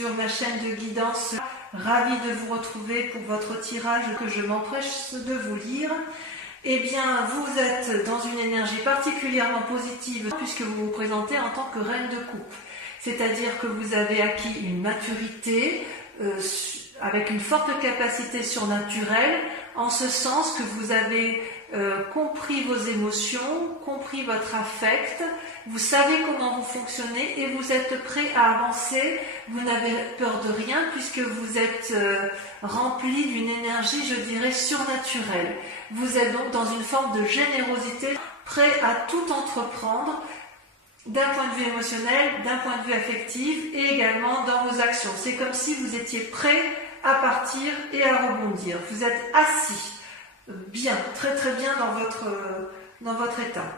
sur ma chaîne de guidance. Ravie de vous retrouver pour votre tirage que je m'empresse de vous lire. Eh bien, vous êtes dans une énergie particulièrement positive puisque vous vous présentez en tant que reine de coupe. C'est-à-dire que vous avez acquis une maturité avec une forte capacité surnaturelle, en ce sens que vous avez compris vos émotions, compris votre affect, vous savez comment vous fonctionnez et vous êtes prêt à avancer, vous n'avez peur de rien puisque vous êtes rempli d'une énergie, je dirais, surnaturelle. Vous êtes donc dans une forme de générosité, prêt à tout entreprendre, d'un point de vue émotionnel, d'un point de vue affectif et également dans vos actions. C'est comme si vous étiez prêt à partir et à rebondir. Vous êtes assis, bien, très très bien dans votre état.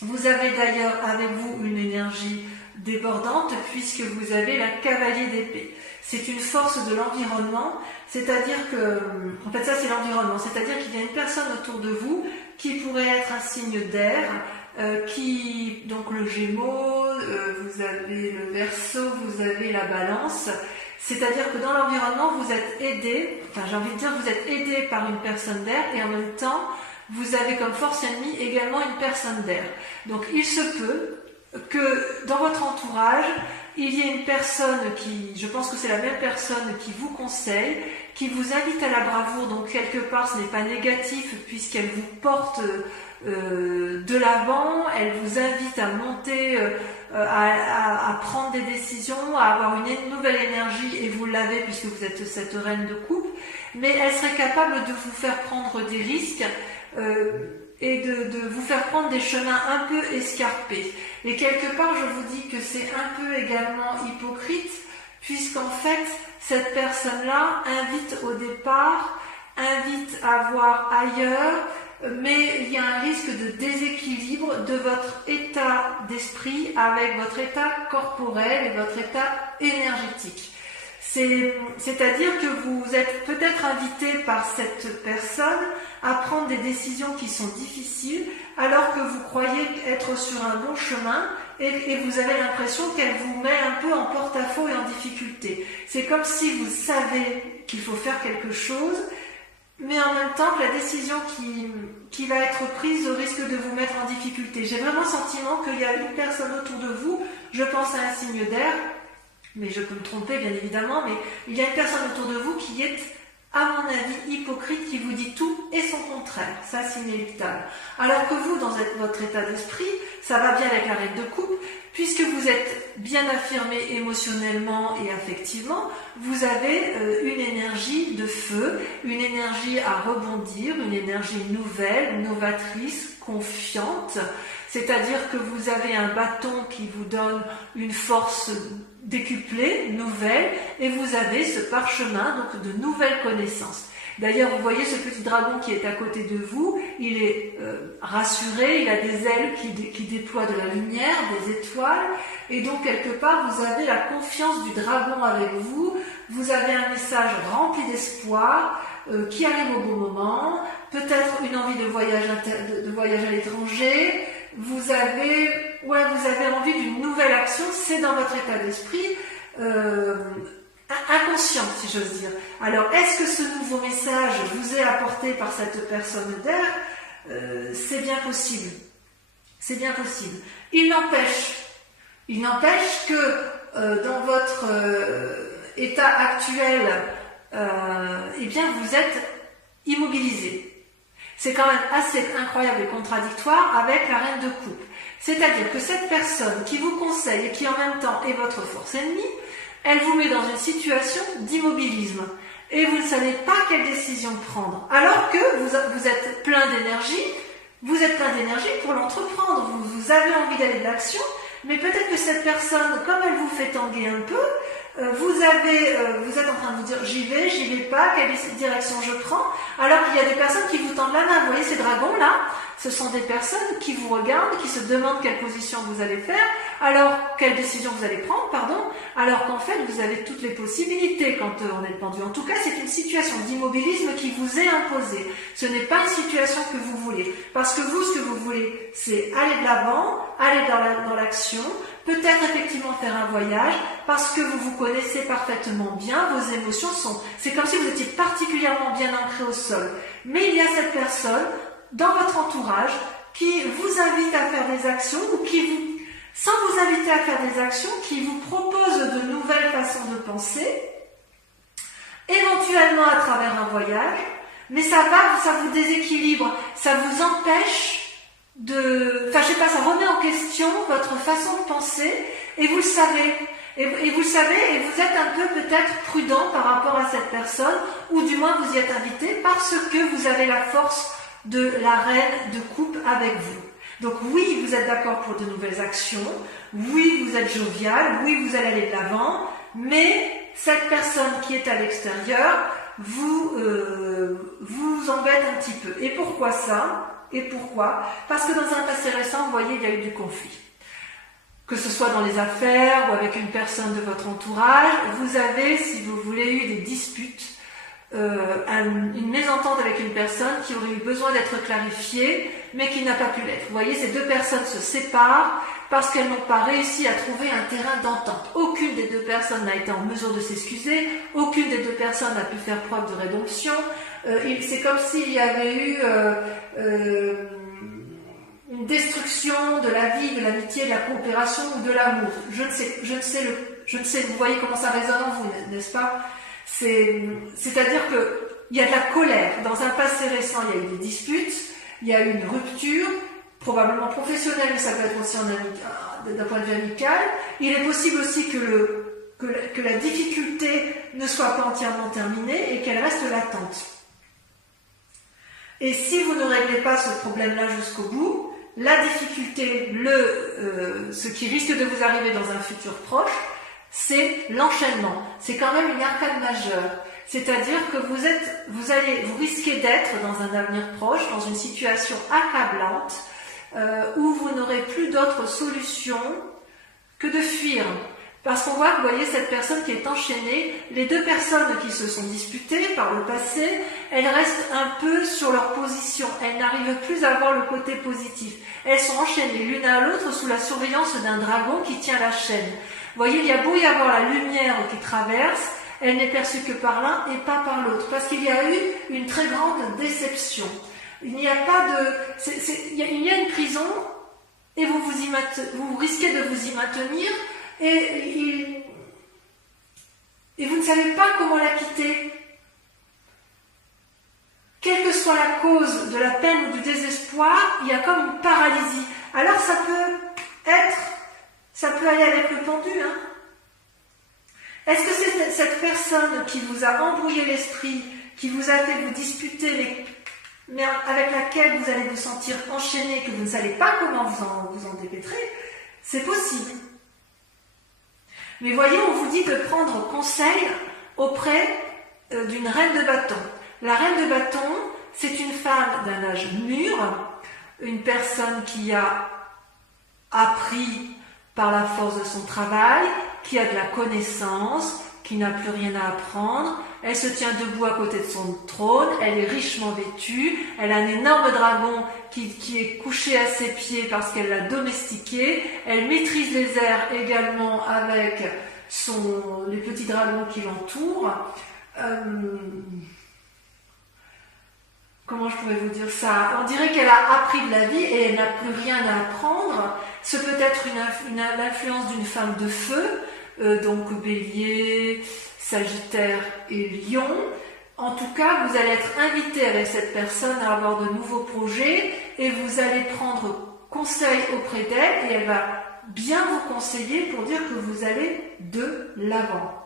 Vous avez d'ailleurs avec vous une énergie débordante puisque vous avez la cavalier d'épée. C'est une force de l'environnement, c'est-à-dire que, en fait ça c'est l'environnement, c'est-à-dire qu'il y a une personne autour de vous qui pourrait être un signe d'air, donc le Gémeaux, vous avez le Verseau, vous avez la Balance. C'est-à-dire que dans l'environnement, vous êtes aidé, j'ai envie de dire, vous êtes aidé par une personne d'air et en même temps, vous avez comme force ennemie également une personne d'air. Donc il se peut que dans votre entourage, il y ait une personne qui, je pense que c'est la même personne qui vous conseille, qui vous invite à la bravoure, donc quelque part ce n'est pas négatif puisqu'elle vous porte de l'avant, elle vous invite à monter, à prendre des décisions, à avoir une nouvelle énergie, et vous l'avez puisque vous êtes cette reine de coupe, mais elle serait capable de vous faire prendre des risques et de vous faire prendre des chemins un peu escarpés. Et quelque part, je vous dis que c'est un peu également hypocrite, puisqu'en fait, cette personne-là invite au départ, invite à voir ailleurs, mais il y a un risque de déséquilibre de votre état d'esprit avec votre état corporel et votre état énergétique. C'est-à-dire que vous êtes peut-être invité par cette personne à prendre des décisions qui sont difficiles alors que vous croyez être sur un bon chemin et vous avez l'impression qu'elle vous met un peu en porte-à-faux et en difficulté. C'est comme si vous savez qu'il faut faire quelque chose, mais en même temps que la décision qui va être prise risque de vous mettre en difficulté. J'ai vraiment le sentiment qu'il y a une personne autour de vous, je pense à un signe d'air, mais je peux me tromper bien évidemment, mais il y a une personne autour de vous qui est, à mon avis, hypocrite, qui vous dit tout et son contraire. Ça, c'est inéluctable. Alors que vous, dans votre état d'esprit, ça va bien avec la reine de coupe, puisque vous êtes bien affirmé émotionnellement et affectivement, vous avez une énergie de feu, une énergie à rebondir, une énergie nouvelle, novatrice, confiante, c'est-à-dire que vous avez un bâton qui vous donne une force décuplée, nouvelle, et vous avez ce parchemin donc de nouvelles connaissances. D'ailleurs, vous voyez ce petit dragon qui est à côté de vous, il est rassuré, il a des ailes qui déploient de la lumière, des étoiles, et donc quelque part vous avez la confiance du dragon avec vous, vous avez un message rempli d'espoir qui arrive au bon moment, peut-être une envie de voyage à l'étranger, vous avez envie d'une nouvelle action, c'est dans votre état d'esprit inconscient, si j'ose dire. Alors, est-ce que ce nouveau message vous est apporté par cette personne d'air? C'est bien possible. C'est bien possible. Il n'empêche que dans votre état actuel, eh bien, vous êtes immobilisé. C'est quand même assez incroyable et contradictoire avec la reine de coupe. C'est-à-dire que cette personne qui vous conseille et qui en même temps est votre force ennemie, elle vous met dans une situation d'immobilisme et vous ne savez pas quelle décision prendre. Alors que vous êtes plein d'énergie, pour l'entreprendre. Vous avez envie d'aller de l'action, mais peut-être que cette personne, comme elle vous fait tanguer un peu, vous êtes en train de vous dire j'y vais pas, quelle direction je prends, alors qu'il y a des personnes qui vous tendent la main. Vous voyez ces dragons là, ce sont des personnes qui vous regardent, qui se demandent quelle position vous allez faire, alors quelle décision vous allez prendre, pardon, alors qu'en fait vous avez toutes les possibilités quand on est pendu. En tout cas, c'est une situation d'immobilisme qui vous est imposée. Ce n'est pas une situation que vous voulez. Parce que vous, ce que vous voulez, c'est aller de l'avant, aller dans l'action, peut-être effectivement faire un voyage, parce que vous vous connaissez parfaitement bien, vos émotions c'est comme si vous étiez particulièrement bien ancré au sol. Mais il y a cette personne dans votre entourage qui vous invite à faire des actions ou sans vous inviter à faire des actions, qui vous propose de nouvelles façons de penser, éventuellement à travers un voyage, mais ça vous déséquilibre, ça vous empêche ça remet en question votre façon de penser, et vous le savez. Et vous le savez, et vous êtes un peu peut-être prudent par rapport à cette personne, ou du moins vous y êtes invité parce que vous avez la force de la reine de coupe avec vous. Donc oui, vous êtes d'accord pour de nouvelles actions, oui, vous êtes jovial, oui, vous allez aller de l'avant, mais cette personne qui est à l'extérieur vous embête un petit peu. Et pourquoi ça? Et pourquoi? Parce que dans un passé récent, vous voyez, il y a eu du conflit. Que ce soit dans les affaires ou avec une personne de votre entourage, vous avez, si vous voulez, eu des disputes, une mésentente avec une personne qui aurait eu besoin d'être clarifiée, mais qui n'a pas pu l'être. Vous voyez, ces deux personnes se séparent parce qu'elles n'ont pas réussi à trouver un terrain d'entente. Aucune des deux personnes n'a été en mesure de s'excuser, aucune des deux personnes n'a pu faire preuve de rédemption. C'est comme s'il y avait eu une destruction de la vie, de l'amitié, de la coopération ou de l'amour. Je ne sais, vous voyez comment ça résonne en vous, n'est-ce pas? C'est-à-dire que il y a de la colère. Dans un passé récent, il y a eu des disputes, il y a eu une rupture, probablement professionnelle, mais ça peut être aussi d'un point de vue amical. Il est possible aussi que la difficulté ne soit pas entièrement terminée et qu'elle reste latente. Et si vous ne réglez pas ce problème-là jusqu'au bout, la difficulté, ce qui risque de vous arriver dans un futur proche, c'est l'enchaînement. C'est quand même une arcade majeure. C'est-à-dire que vous risquez d'être dans un avenir proche, dans une situation accablante, où vous n'aurez plus d'autre solution que de fuir. Parce qu'on voit que, vous voyez, cette personne qui est enchaînée, les deux personnes qui se sont disputées par le passé, elles restent un peu sur leur position. Elles n'arrivent plus à voir le côté positif. Elles sont enchaînées l'une à l'autre sous la surveillance d'un dragon qui tient la chaîne. Vous voyez, il y a beau y avoir la lumière qui traverse, elle n'est perçue que par l'un et pas par l'autre. Parce qu'il y a eu une très grande déception. Il n'y a pas de... il y a une prison et vous risquez de vous y maintenir et vous ne savez pas comment la quitter. Quelle que soit la cause de la peine ou du désespoir, il y a comme une paralysie. Alors ça peut aller avec le pendu, hein. Est-ce que c'est cette personne qui vous a embrouillé l'esprit, qui vous a fait vous disputer, mais avec laquelle vous allez vous sentir enchaîné, que vous ne savez pas comment vous en dépêtrer? C'est possible. Mais voyez, on vous dit de prendre conseil auprès d'une reine de bâton. La reine de bâton, c'est une femme d'un âge mûr, une personne qui a appris par la force de son travail, qui a de la connaissance, qui n'a plus rien à apprendre. Elle se tient debout à côté de son trône, elle est richement vêtue, elle a un énorme dragon qui est couché à ses pieds parce qu'elle l'a domestiqué, elle maîtrise les airs également avec les petits dragons qui l'entourent. Comment je pourrais vous dire ça? On dirait qu'elle a appris de la vie et elle n'a plus rien à apprendre. Ce peut être l'influence d'une femme de feu, donc Bélier, Sagittaire et Lion. En tout cas, vous allez être invité avec cette personne à avoir de nouveaux projets et vous allez prendre conseil auprès d'elle et elle va bien vous conseiller pour dire que vous allez de l'avant.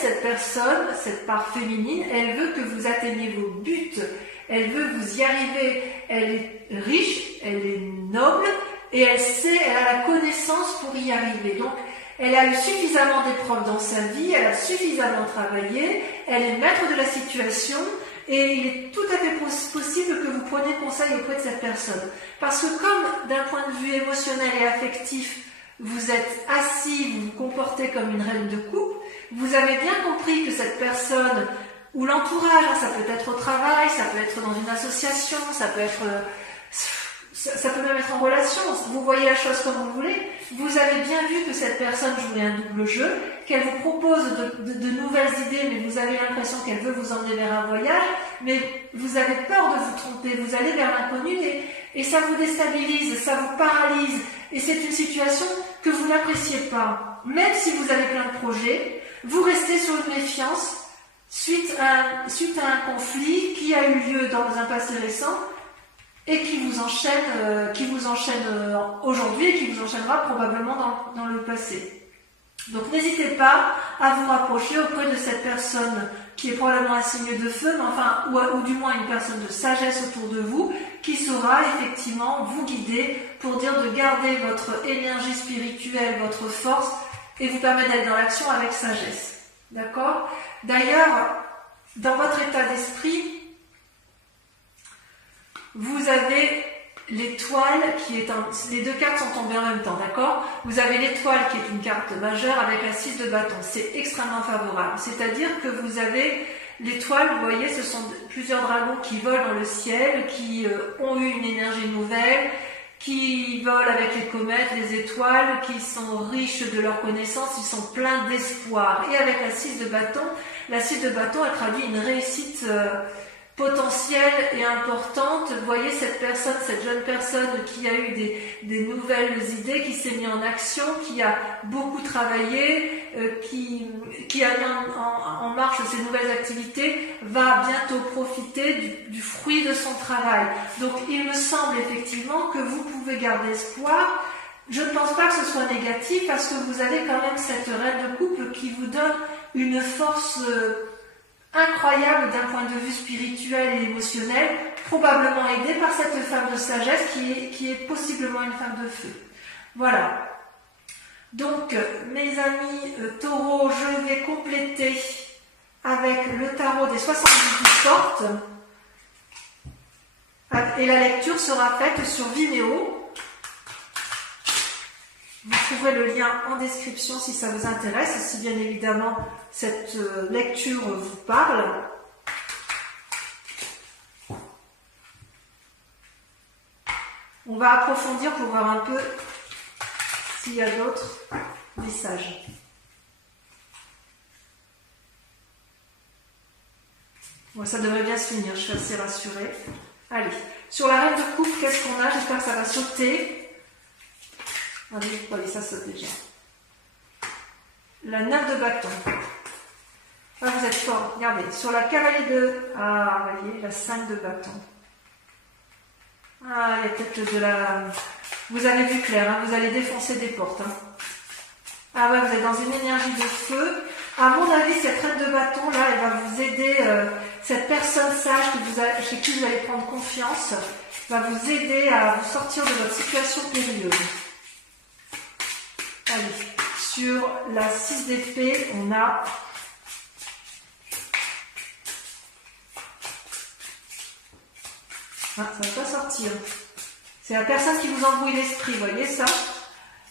Cette personne, cette part féminine, elle veut que vous atteigniez vos buts, elle veut vous y arriver, elle est riche, elle est noble et elle a la connaissance pour y arriver. Donc, elle a eu suffisamment d'épreuves dans sa vie, elle a suffisamment travaillé, elle est maître de la situation Et il est tout à fait possible que vous preniez conseil auprès de cette personne. Parce que comme d'un point de vue émotionnel et affectif, vous êtes assis, vous vous comportez comme une reine de coupe, vous avez bien compris que cette personne, ou l'entourage, hein, ça peut être au travail, ça peut être dans une association, ça peut être... ça peut même être en relation, vous voyez la chose comme vous voulez, vous avez bien vu que cette personne jouait un double jeu, qu'elle vous propose de nouvelles idées, mais vous avez l'impression qu'elle veut vous emmener vers un voyage, mais vous avez peur de vous tromper, vous allez vers l'inconnu et ça vous déstabilise, ça vous paralyse, et c'est une situation que vous n'appréciez pas. Même si vous avez plein de projets, vous restez sur une méfiance suite à un conflit qui a eu lieu dans un passé récent, et qui vous enchaîne aujourd'hui et qui vous enchaînera probablement dans le passé. Donc n'hésitez pas à vous rapprocher auprès de cette personne qui est probablement un signe de feu, mais enfin, ou du moins une personne de sagesse autour de vous, qui saura effectivement vous guider pour dire de garder votre énergie spirituelle, votre force, et vous permettre d'aller dans l'action avec sagesse. D'accord ? D'ailleurs, dans votre état d'esprit, vous avez l'étoile qui est les deux cartes sont tombées en même temps, d'accord? Vous avez l'étoile qui est une carte majeure avec la 6 de bâton. C'est extrêmement favorable. C'est-à-dire que vous avez l'étoile, vous voyez, ce sont plusieurs dragons qui volent dans le ciel, qui ont eu une énergie nouvelle, qui volent avec les comètes, les étoiles, qui sont riches de leurs connaissances, ils sont pleins d'espoir. Et avec la 6 de bâton, elle traduit une réussite potentielle et importante. Vous voyez cette jeune personne qui a eu des nouvelles idées, qui s'est mis en action, qui a beaucoup travaillé, qui a mis en marche ses nouvelles activités, va bientôt profiter du fruit de son travail. Donc il me semble effectivement que vous pouvez garder espoir. Je ne pense pas que ce soit négatif parce que vous avez quand même cette reine de couple qui vous donne une force incroyable d'un point de vue spirituel et émotionnel, probablement aidée par cette femme de sagesse qui est possiblement une femme de feu. Voilà. Donc, mes amis taureaux, je vais compléter avec le tarot des 78 portes. Et la lecture sera faite sur Vimeo. Vous trouverez le lien en description si ça vous intéresse, si bien évidemment cette lecture vous parle. On va approfondir pour voir un peu s'il y a d'autres messages. Bon, ça devrait bien se finir, je suis assez rassurée. Allez, sur la reine de coupe, qu'est-ce qu'on a? J'espère que ça va sauter. Allez, ça saute déjà. La 9 de bâton. Ah, vous êtes fort. Regardez, sur la cavalier de... Ah, vous voyez, la 5 de bâton. Ah, il y a peut-être de la... Vous avez vu clair, hein, vous allez défoncer des portes. Hein. Ah ouais, vous êtes dans une énergie de feu. À mon avis, cette reine de bâton, là, elle va vous aider. Cette personne sage chez qui vous allez prendre confiance va vous aider à vous sortir de votre situation périlleuse. Allez, sur la 6 d'épée, on a ça ne va pas sortir. C'est la personne qui vous embrouille l'esprit, vous voyez ça?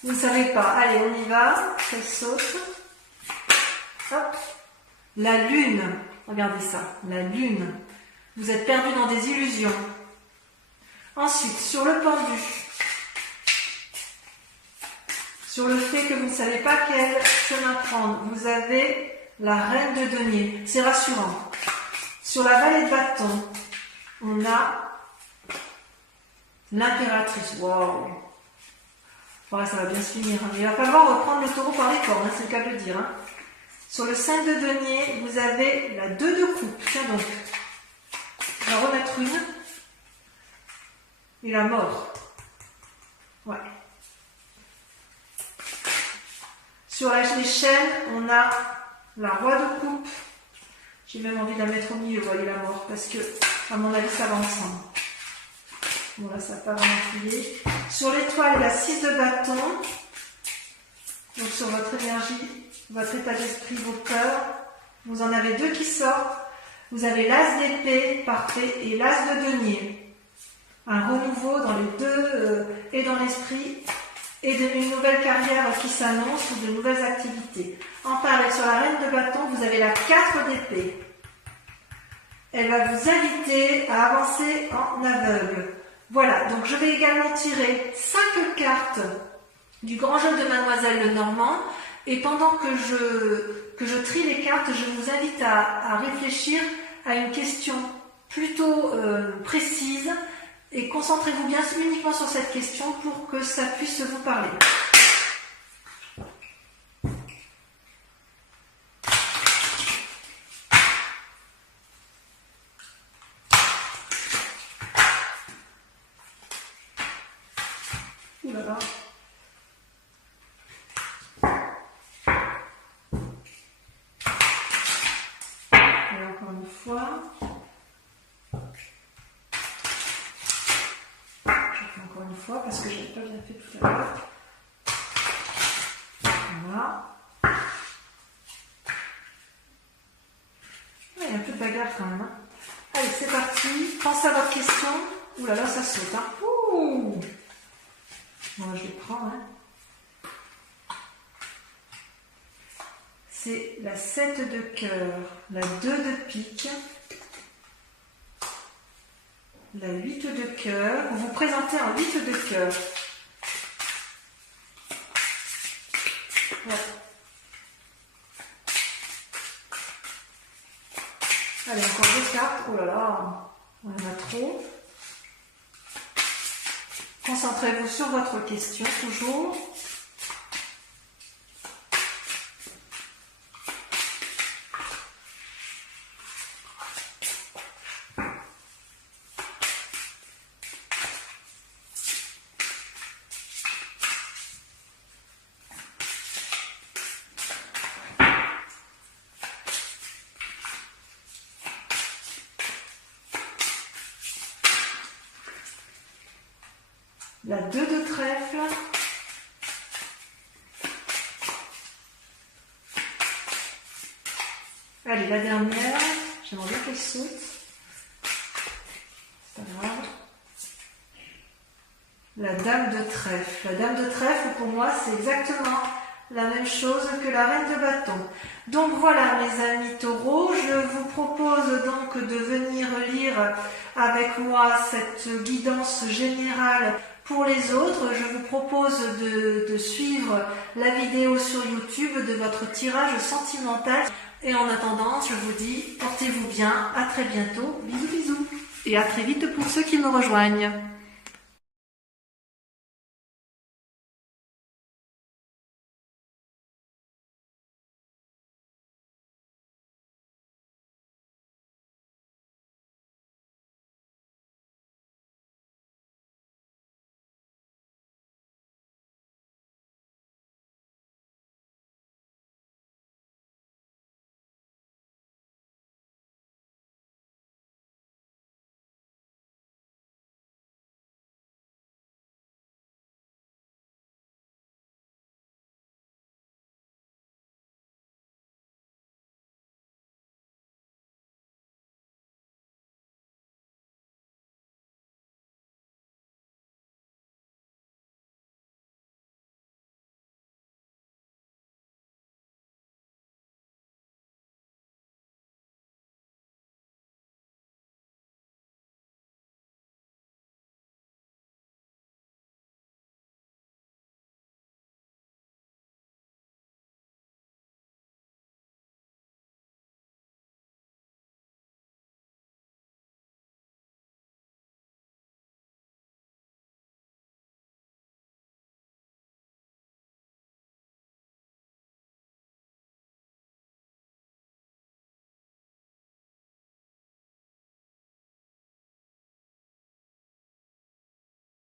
Vous ne savez pas. Allez, on y va. Ça saute. Hop. La lune. Regardez ça. La lune. Vous êtes perdu dans des illusions. Ensuite, sur le pendu. Sur le fait que vous ne savez pas quel chemin prendre, vous avez la reine de denier. C'est rassurant. Sur la vallée de bâton, on a l'impératrice. Waouh! Ouais, ça va bien se finir. Hein. Il va falloir reprendre le taureau par les cornes, hein, c'est le cas de le dire. Hein. Sur le 5 de denier, vous avez la 2 de coupe. Tiens donc. Je vais en remettre une. Et la mort. Ouais. Sur les chaînes, on a la roi de coupe. J'ai même envie de la mettre au milieu, vous voyez, la mort, parce que, à mon avis, ça va ensemble. Bon, là, ça n'a pas vraiment plié. Sur l'étoile, la 6 de bâton. Donc, sur votre énergie, votre état d'esprit, vos cœurs. Vous en avez deux qui sortent. Vous avez l'as d'épée, parfait, et l'as de denier. Un renouveau dans les deux et dans l'esprit, et une nouvelle carrière qui s'annonce ou de nouvelles activités. Enfin, avec sur la reine de bâton, vous avez la 4 d'épée. Elle va vous inviter à avancer en aveugle. Voilà, donc je vais également tirer 5 cartes du grand jeu de Mademoiselle Lenormand. Et pendant que je trie les cartes, je vous invite à réfléchir à une question plutôt précise. Et concentrez-vous bien uniquement sur cette question pour que ça puisse vous parler. Ouh là là. Et encore une fois. Encore une fois parce que je n'avais pas bien fait tout à l'heure. Voilà. Il y a un peu de bagarre quand même. Hein. Allez, c'est parti. Pensez à votre question. Ouh là là, ça saute. Hein. Ouh. Bon, je les prends. Hein. C'est la 7 de cœur, la 2 de pique. La 8 de cœur, vous vous présentez en 8 de cœur. Ouais. Allez, encore 2 cartes. Oh là là, on en a trop. Concentrez-vous sur votre question, toujours. La 2 de trèfle. Allez, la dernière. J'aimerais bien qu'elle saute. C'est pas grave. La dame de trèfle. La dame de trèfle, pour moi, c'est exactement la même chose que la reine de bâton. Donc voilà, mes amis taureaux, je vous propose donc de venir lire avec moi cette guidance générale pour les autres. Je vous propose de suivre la vidéo sur YouTube de votre tirage sentimental. Et en attendant, je vous dis, portez-vous bien, à très bientôt, bisous bisous. Et à très vite pour ceux qui me rejoignent.